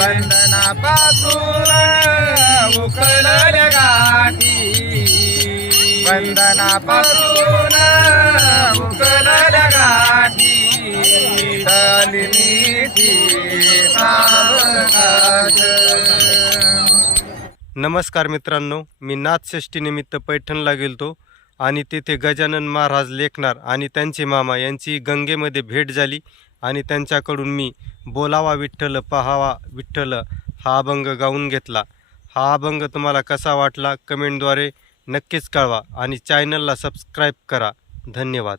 बंधनापासून उकलल्या गाठी. बंधनापासून उकलल्या गाठी. झाली नमस्कार मित्रांनो मी नाथषष्ठीनिमित्त पैठणला गेलतो आणि तेथे गजानन महाराज लेखणार आणि त्यांचे मामा यांची गंगेमध्ये भेट झाली. आणि त्यांच्याकडून मी बोलावा विठ्ठल पहावा विठ्ठल हा अभंग गाऊन घेतला. हा अभंग तुम्हाला कसा वाटला? कमेंटद्वारे नक्कीच कळवा आणि चॅनलला सबस्क्राईब करा. धन्यवाद.